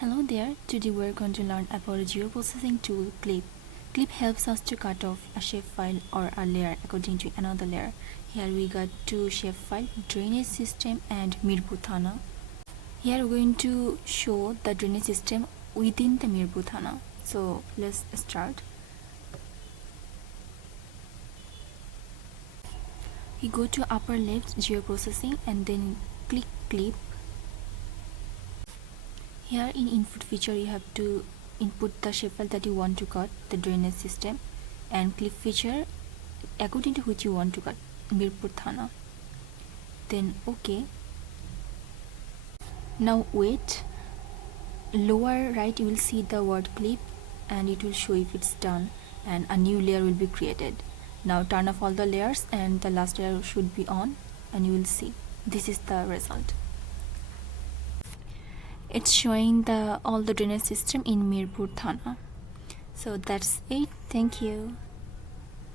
Hello there, today we're going to learn about a geoprocessing tool, Clip. Clip helps us to cut off a shapefile or a layer according to another layer. Here we got two shapefile, drainage system and Mirpur Thana. Here we're going to show the drainage system within the Mirpur Thana. So let's start. We go to upper left geoprocessing and then click Clip. Here in input feature you have to input the shapefile that you want to cut, the drainage system, and clip feature according to which you want to cut, Mirpur Thana. Then OK. Now wait. Lower right you will see the word clip and it will show if it's done and a new layer will be created. Now turn off all the layers and the last layer should be on and you will see this is the result. It's showing all the drainage system in Mirpur Thana. So that's it. Thank you.